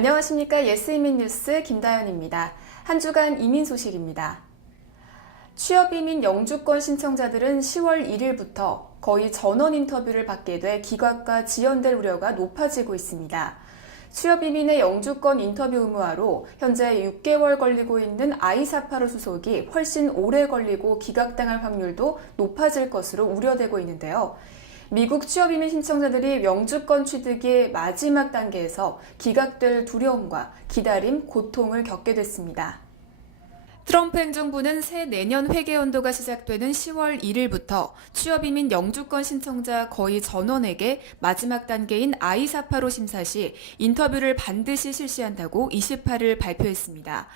안녕하십니까. 예스이민뉴스 김다연입니다. 한 주간 이민 소식입니다. 취업이민 영주권 신청자들은 10월 1일부터 거의 전원 인터뷰를 받게 돼 기각과 지연될 우려가 높아지고 있습니다. 취업이민의 영주권 인터뷰 의무화로 현재 6개월 걸리고 있는 I-485 수속이 훨씬 오래 걸리고 기각당할 확률도 높아질 것으로 우려되고 있는데요. 미국 취업이민 신청자들이 영주권 취득의 마지막 단계에서 기각될 두려움과 기다림, 고통을 겪게 됐습니다. 트럼프 행정부는 새 내년 회계연도가 시작되는 10월 1일부터 취업이민 영주권 신청자 거의 전원에게 마지막 단계인 I-485 심사 시 인터뷰를 반드시 실시한다고 28일 발표했습니다.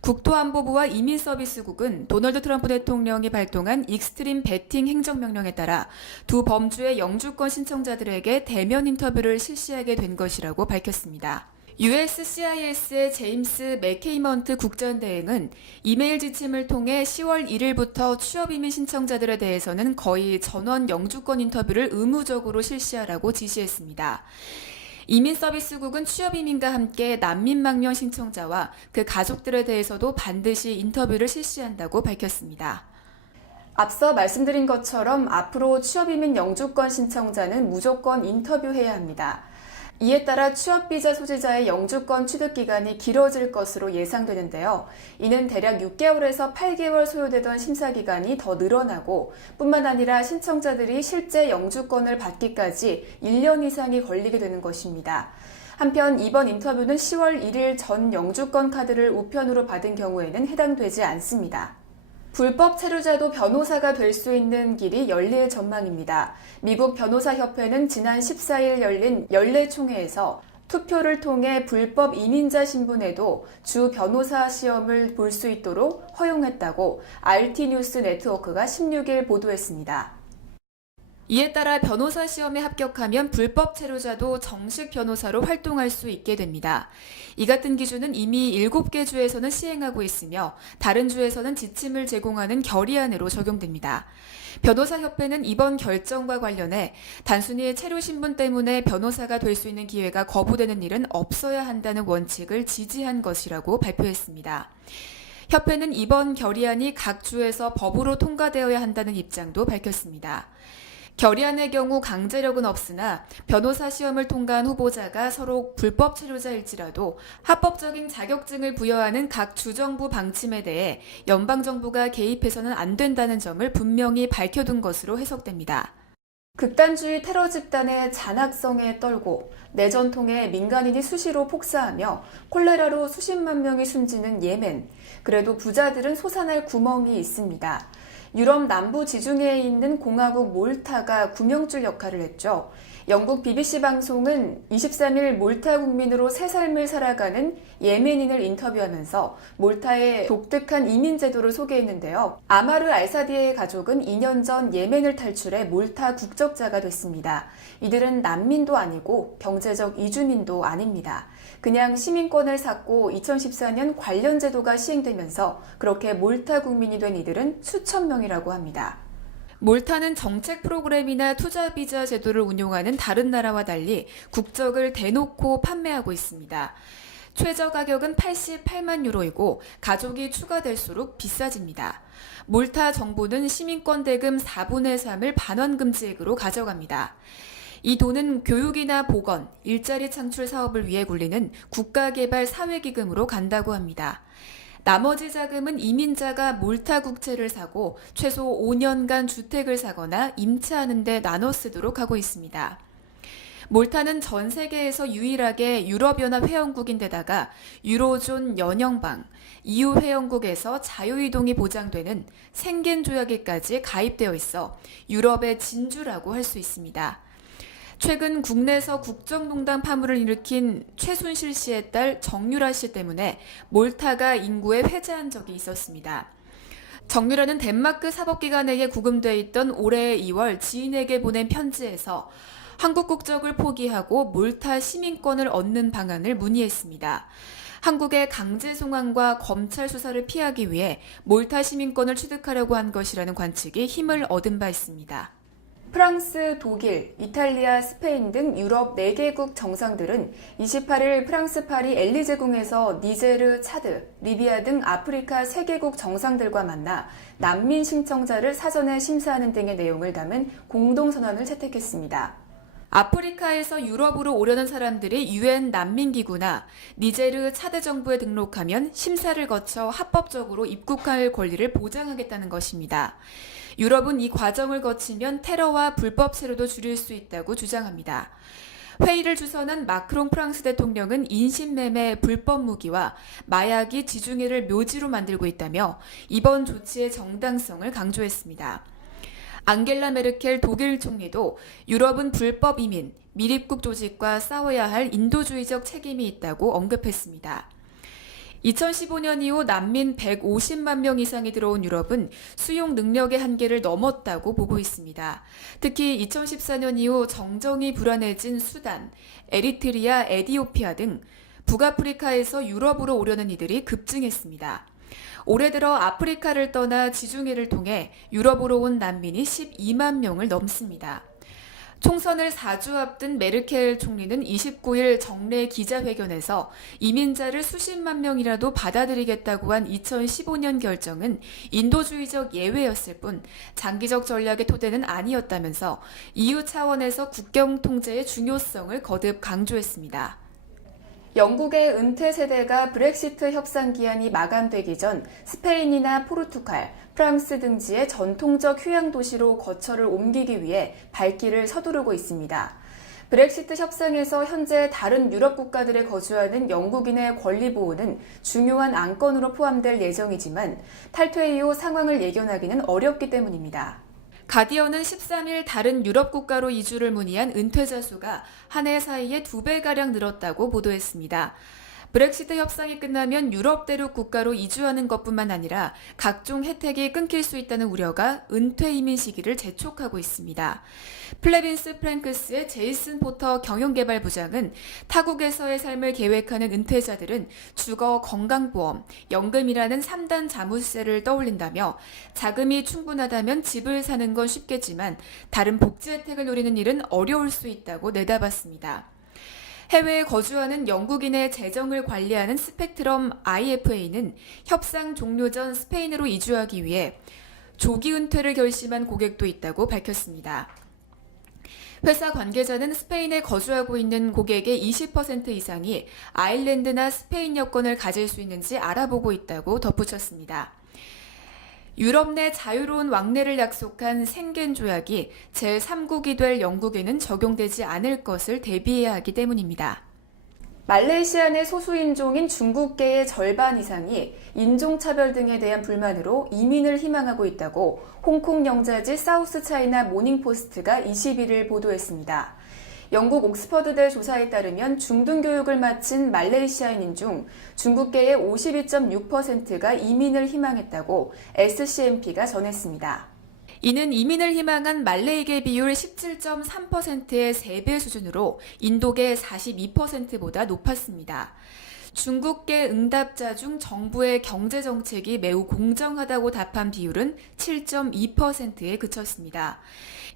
국토안보부와 이민서비스국은 도널드 트럼프 대통령이 발동한 익스트림 베팅 행정명령에 따라 두 범주의 영주권 신청자들에게 대면 인터뷰를 실시하게 된 것이라고 밝혔습니다. USCIS의 제임스 맥케이먼트 국전대행은 이메일 지침을 통해 10월 1일부터 취업이민 신청자들에 대해서는 거의 전원 영주권 인터뷰를 의무적으로 실시하라고 지시했습니다. 이민서비스국은 취업이민과 함께 난민망명 신청자와 그 가족들에 대해서도 반드시 인터뷰를 실시한다고 밝혔습니다. 앞서 말씀드린 것처럼 앞으로 취업이민 영주권 신청자는 무조건 인터뷰해야 합니다. 이에 따라 취업비자 소지자의 영주권 취득 기간이 길어질 것으로 예상되는데요. 이는 대략 6개월에서 8개월 소요되던 심사 기간이 더 늘어나고 뿐만 아니라 신청자들이 실제 영주권을 받기까지 1년 이상이 걸리게 되는 것입니다. 한편 이번 인터뷰는 10월 1일 전 영주권 카드를 우편으로 받은 경우에는 해당되지 않습니다. 불법 체류자도 변호사가 될 수 있는 길이 열릴 전망입니다. 미국 변호사협회는 지난 14일 열린 연례총회에서 투표를 통해 불법 이민자 신분에도 주 변호사 시험을 볼 수 있도록 허용했다고 RT뉴스 네트워크가 16일 보도했습니다. 이에 따라 변호사 시험에 합격하면 불법 체류자도 정식 변호사로 활동할 수 있게 됩니다. 이 같은 기준은 이미 7개 주에서는 시행하고 있으며 다른 주에서는 지침을 제공하는 결의안으로 적용됩니다. 변호사협회는 이번 결정과 관련해 단순히 체류 신분 때문에 변호사가 될 수 있는 기회가 거부되는 일은 없어야 한다는 원칙을 지지한 것이라고 발표했습니다. 협회는 이번 결의안이 각 주에서 법으로 통과되어야 한다는 입장도 밝혔습니다. 결의안의 경우 강제력은 없으나 변호사 시험을 통과한 후보자가 서로 불법 체류자일지라도 합법적인 자격증을 부여하는 각 주정부 방침에 대해 연방정부가 개입해서는 안 된다는 점을 분명히 밝혀둔 것으로 해석됩니다. 극단주의 테러 집단의 잔악성에 떨고 내전통에 민간인이 수시로 폭사하며 콜레라로 수십만 명이 숨지는 예멘. 그래도 부자들은 솟아날 구멍이 있습니다. 유럽 남부 지중해에 있는 공화국 몰타가 구명줄 역할을 했죠. 영국 BBC 방송은 23일 몰타 국민으로 새 삶을 살아가는 예멘인을 인터뷰하면서 몰타의 독특한 이민 제도를 소개했는데요. 아마르 알사디의 가족은 2년 전 예멘을 탈출해 몰타 국적자가 됐습니다. 이들은 난민도 아니고 경제적 이주민도 아닙니다. 그냥 시민권을 샀고 2014년 관련 제도가 시행되면서 그렇게 몰타 국민이 된 이들은 수천 명이라고 합니다. 몰타는 정책 프로그램이나 투자 비자 제도를 운용하는 다른 나라와 달리 국적을 대놓고 판매하고 있습니다. 최저 가격은 88만 유로이고 가족이 추가될수록 비싸집니다. 몰타 정부는 시민권 대금 4분의 3을 반환금지액으로 가져갑니다. 이 돈은 교육이나 보건, 일자리 창출 사업을 위해 굴리는 국가개발 사회기금으로 간다고 합니다. 나머지 자금은 이민자가 몰타 국채를 사고 최소 5년간 주택을 사거나 임차하는 데 나눠 쓰도록 하고 있습니다. 몰타는 전 세계에서 유일하게 유럽연합 회원국인데다가 유로존 연영방, EU 회원국에서 자유이동이 보장되는 생겐 조약에까지 가입되어 있어 유럽의 진주라고 할 수 있습니다. 최근 국내에서 국정농단 파문을 일으킨 최순실 씨의 딸 정유라 씨 때문에 몰타가 인구에 회자한 적이 있었습니다. 정유라는 덴마크 사법기관에게 구금돼 있던 올해 2월 지인에게 보낸 편지에서 한국 국적을 포기하고 몰타 시민권을 얻는 방안을 문의했습니다. 한국의 강제 송환과 검찰 수사를 피하기 위해 몰타 시민권을 취득하려고 한 것이라는 관측이 힘을 얻은 바 있습니다. 프랑스, 독일, 이탈리아, 스페인 등 유럽 4개국 정상들은 28일 프랑스 파리 엘리제궁에서 니제르, 차드, 리비아 등 아프리카 3개국 정상들과 만나 난민 신청자를 사전에 심사하는 등의 내용을 담은 공동선언을 채택했습니다. 아프리카에서 유럽으로 오려는 사람들이 유엔 난민기구나 니제르, 차드 정부에 등록하면 심사를 거쳐 합법적으로 입국할 권리를 보장하겠다는 것입니다. 유럽은 이 과정을 거치면 테러와 불법 체류도 줄일 수 있다고 주장합니다. 회의를 주선한 마크롱 프랑스 대통령은 인신매매, 불법 무기와 마약이 지중해를 묘지로 만들고 있다며 이번 조치의 정당성을 강조했습니다. 앙겔라 메르켈 독일 총리도 유럽은 불법 이민, 미입국 조직과 싸워야 할 인도주의적 책임이 있다고 언급했습니다. 2015년 이후 난민 150만 명 이상이 들어온 유럽은 수용 능력의 한계를 넘었다고 보고 있습니다. 특히 2014년 이후 정정이 불안해진 수단, 에리트리아, 에디오피아 등 북아프리카에서 유럽으로 오려는 이들이 급증했습니다. 올해 들어 아프리카를 떠나 지중해를 통해 유럽으로 온 난민이 12만 명을 넘습니다. 총선을 4주 앞둔 메르켈 총리는 29일 정례 기자회견에서 이민자를 수십만 명이라도 받아들이겠다고 한 2015년 결정은 인도주의적 예외였을 뿐 장기적 전략의 토대는 아니었다면서 EU 차원에서 국경 통제의 중요성을 거듭 강조했습니다. 영국의 은퇴 세대가 브렉시트 협상 기한이 마감되기 전 스페인이나 포르투갈, 프랑스 등지의 전통적 휴양 도시로 거처를 옮기기 위해 발길을 서두르고 있습니다. 브렉시트 협상에서 현재 다른 유럽 국가들에 거주하는 영국인의 권리 보호는 중요한 안건으로 포함될 예정이지만 탈퇴 이후 상황을 예견하기는 어렵기 때문입니다. 가디언은 13일 다른 유럽 국가로 이주를 문의한 은퇴자 수가 한 해 사이에 2배가량 늘었다고 보도했습니다. 브렉시트 협상이 끝나면 유럽 대륙 국가로 이주하는 것뿐만 아니라 각종 혜택이 끊길 수 있다는 우려가 은퇴 이민 시기를 재촉하고 있습니다. 플레빈스 프랭크스의 제이슨 포터 경영개발부장은 타국에서의 삶을 계획하는 은퇴자들은 주거, 건강보험, 연금이라는 3단 자물쇠를 떠올린다며 자금이 충분하다면 집을 사는 건 쉽겠지만 다른 복지 혜택을 노리는 일은 어려울 수 있다고 내다봤습니다. 해외에 거주하는 영국인의 재정을 관리하는 스펙트럼 IFA는 협상 종료 전 스페인으로 이주하기 위해 조기 은퇴를 결심한 고객도 있다고 밝혔습니다. 회사 관계자는 스페인에 거주하고 있는 고객의 20% 이상이 아일랜드나 스페인 여권을 가질 수 있는지 알아보고 있다고 덧붙였습니다. 유럽 내 자유로운 왕래를 약속한 생겐 조약이 제3국이 될 영국에는 적용되지 않을 것을 대비해야 하기 때문입니다. 말레이시아 내 소수인종인 중국계의 절반 이상이 인종차별 등에 대한 불만으로 이민을 희망하고 있다고 홍콩 영자지 사우스차이나 모닝포스트가 21일 보도했습니다. 영국 옥스퍼드대 조사에 따르면 중등교육을 마친 말레이시아인인 중 중국계의 52.6%가 이민을 희망했다고 SCMP가 전했습니다. 이는 이민을 희망한 말레이계 비율 17.3%의 3배 수준으로 인도계 42%보다 높았습니다. 중국계 응답자 중 정부의 경제정책이 매우 공정하다고 답한 비율은 7.2%에 그쳤습니다.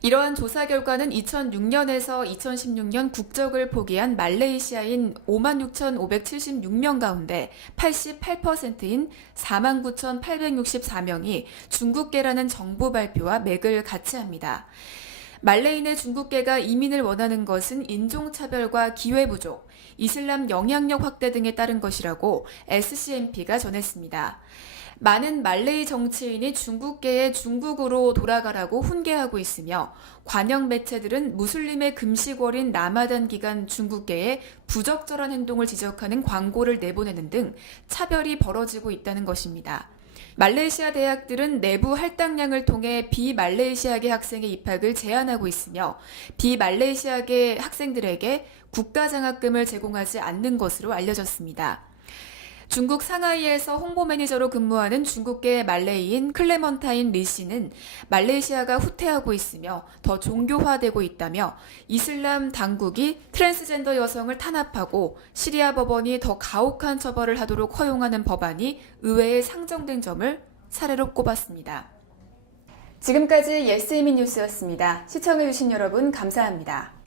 이러한 조사 결과는 2006년에서 2016년 국적을 포기한 말레이시아인 56,576명 가운데 88%인 49,864명이 중국계라는 정부 발표와 맥을 같이 합니다. 말레인의 중국계가 이민을 원하는 것은 인종차별과 기회부족, 이슬람 영향력 확대 등에 따른 것이라고 SCMP가 전했습니다. 많은 말레이 정치인이 중국계에 중국으로 돌아가라고 훈계하고 있으며 관영 매체들은 무슬림의 금식월인 라마단 기간 중국계에 부적절한 행동을 지적하는 광고를 내보내는 등 차별이 벌어지고 있다는 것입니다. 말레이시아 대학들은 내부 할당량을 통해 비말레이시아계 학생의 입학을 제한하고 있으며 비말레이시아계 학생들에게 국가장학금을 제공하지 않는 것으로 알려졌습니다. 중국 상하이에서 홍보 매니저로 근무하는 중국계 말레이인 클레먼타인 리 씨는 말레이시아가 후퇴하고 있으며 더 종교화되고 있다며 이슬람 당국이 트랜스젠더 여성을 탄압하고 시리아 법원이 더 가혹한 처벌을 하도록 허용하는 법안이 의회에 상정된 점을 사례로 꼽았습니다. 지금까지 예스이민 뉴스였습니다. 시청해주신 여러분 감사합니다.